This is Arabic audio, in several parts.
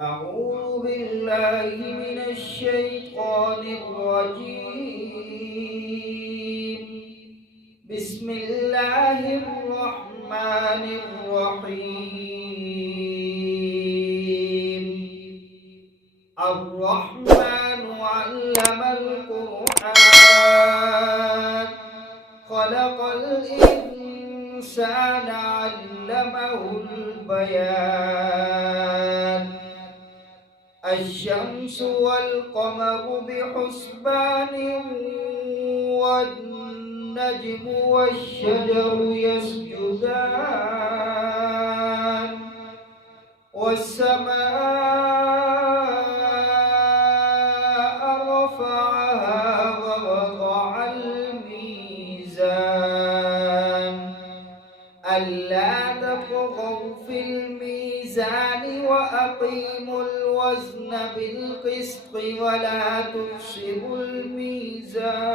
أعوذ بالله من الشيطان الرجيم. بسم الله الرحمن الرحيم. الرحمن علم القرآن خلق الإنسان علمه البيان. الشمس والقمر بحسبان والنجم والشجر يسجدان والسماء رفعها ووضع الميزان ألا تطغوا في الميزان وأقيموا الوزن بالقسط ولا تخسروا الميزان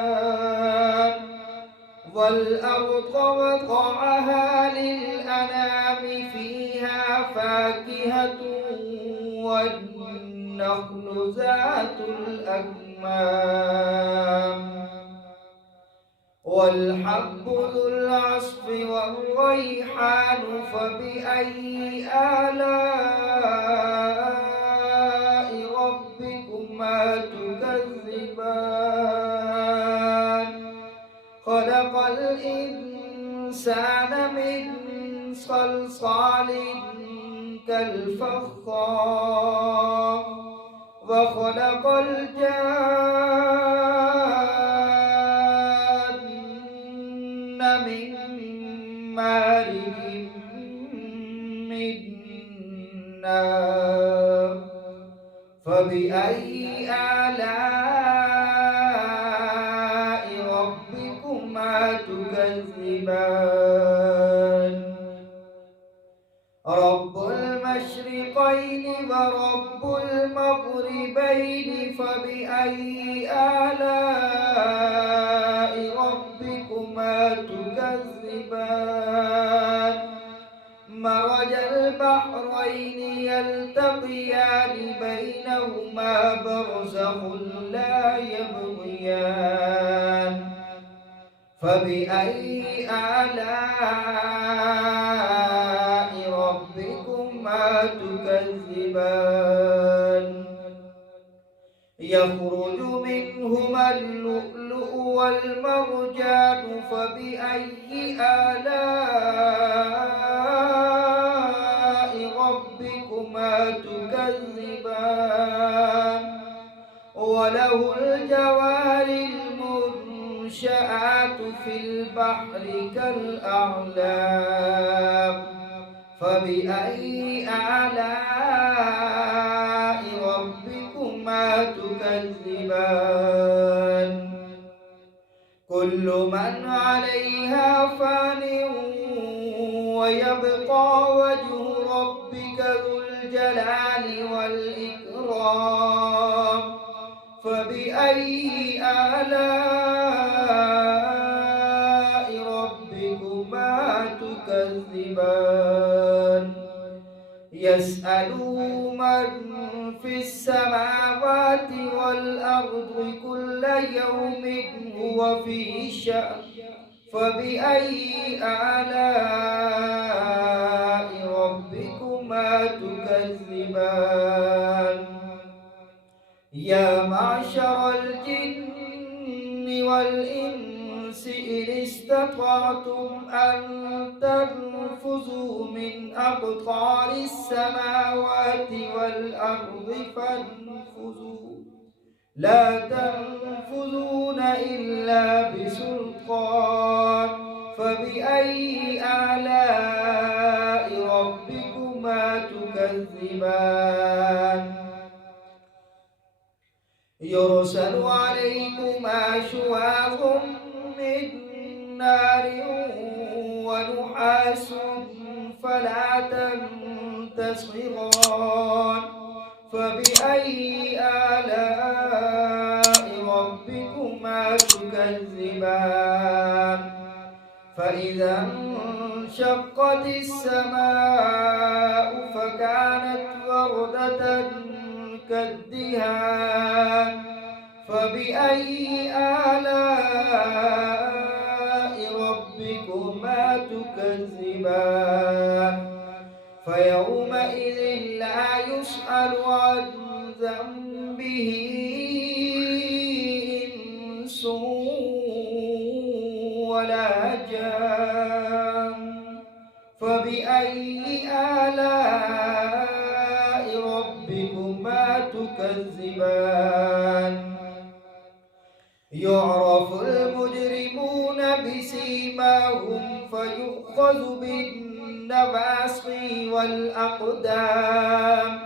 والأرض وضعها للأنام فيها فاكهة والنخل ذات الأكمام والحب ذو العصف والريحان فبأي آلاء ربكما تكذبان خلق الإنسان من صلصال كالفخار وخلق الجان من مارج من نار فبأي آلاء ربكما تكذبان رب المشرقين ورب المغربين فبأي آلاء ربكما تكذبان مرج البحرين يلتقيان بينهما برزخ لا يبغيان فبأي آلاء ربكما تكذبان يخرج منهما اللؤلؤ والمرجان فبأي آلاء ربكما تكذبان وله الجوار المنشآت في البحر كالأعلام فبأي آلاء ربكما تكذبان كل من عليها فان ويبقى وجه ربك ذو الجلال والإكرام فبأي آلاء ربكما تكذبان يسأله من في السماوات والأرض كل يوم هو في شأن فبأي آلاء ربكما تكذبان يا معشر الجن والإنس إن استطعتم أن تنفذوا من أقطار السماوات والأرض فانفذوا لا تنفذون إلا بسلطان فبأي آلاء ربكما تكذبان يرسل عليكما شواظ من نار ونحاس فلا تنتصران فبأي آلاء ربكما تكذبان فإذا وانشقت السماء فكانت وردة كالدهان فبأي آلاء ربكما تكذبان فيومئذ لا يسأل عن ذنبه إنس ولا جان فبأي آلاء ربكما تكذبان يعرف المجرمون بسيماهم فيؤخذ بالنواصي والأقدام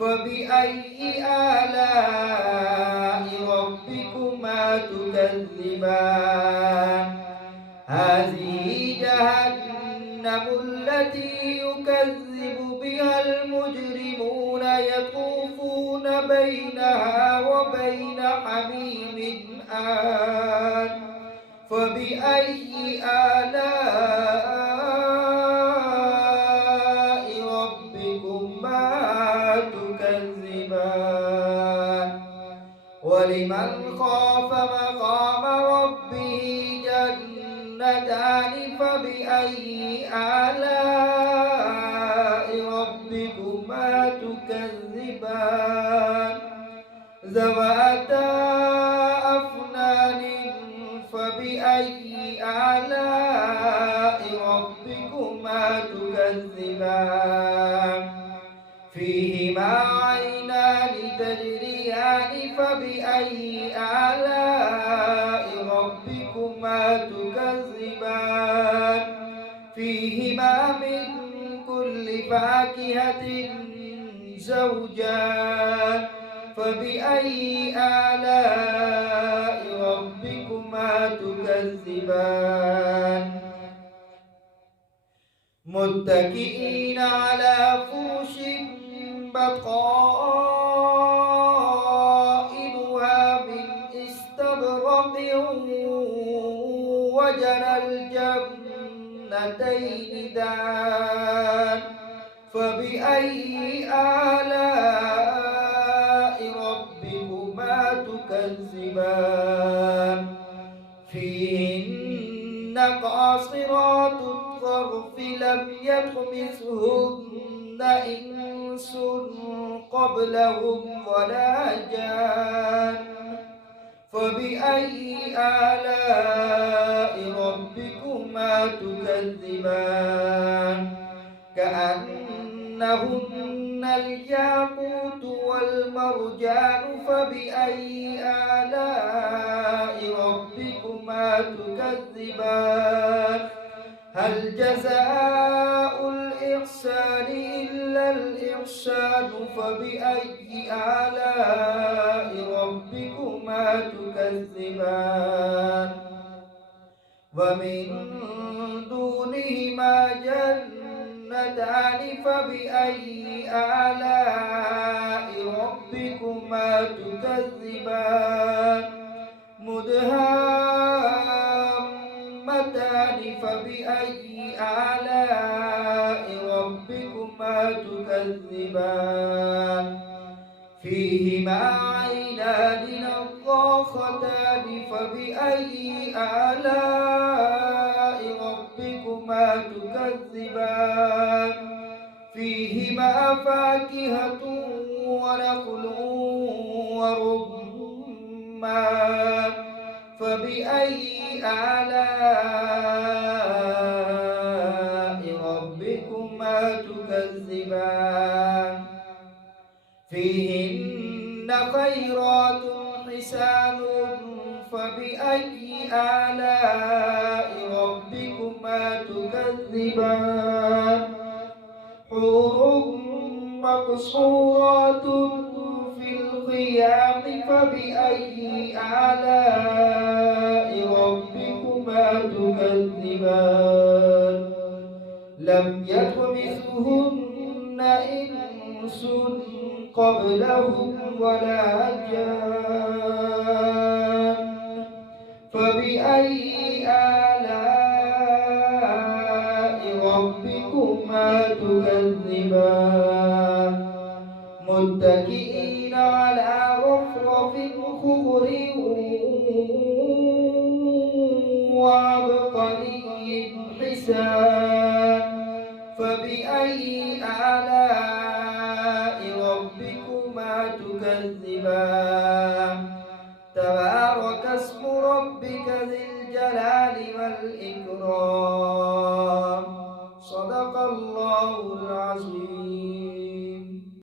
فبأي آلاء ربكما تكذبان هذه جهنم التي يكذب بها المجرمون يطوفون بينها وبين حميم آن فبأي آلاء ربكما تكذبان ولمن خاف مقام ربه جنتان فبأي آلاء ربكما تكذبان ذواتا أفنان فبأي آلاء ربكما تكذبان فيهما عينان تجريان فبأي آلاء ربكما تكذبان فيهما من كل فاكهة زوجان فبأي آلاء ربكما تكذبان متكئين على فرش بطائنها من استبرق وجنى الجنتين دان فبأي آلاء ربكما تكذبان فيهن قاصرات الطرف لم يطمثهن إنس قبلهم ولا جان فبأي آلاء ربكما تكذبان كأنهن الياقوت والمرجان فبأي آلاء ربكما تكذبان هل جزاء الإحسان إلا الإحسان فبأي آلاء ربكما تكذبان ومن دونهما جنتان فبأي آلاء ربكما تكذبان مدهامتان فبأي آلاء ربكما تكذبان فيهما عينان نضاختان فبأي آلاء ربكما تكذبان فيهما فاكهة ونخل ورمان فبأي آلاء ربكما تكذبان فيهن خيرات حسان فبأي آلاء ربكما تكذبان حور مقصورات في الخيام فبأي آلاء ربكما تكذبان لم يطمثهن إنس قبلهم ولا جان فبأي آلاء تكذبان متكئين على رفرف خضر وعبقري حسان فبأي آلاء ربكما تكذبان تبارك اسم ربك ذي الجلال والإكرام صدق الله العظيم.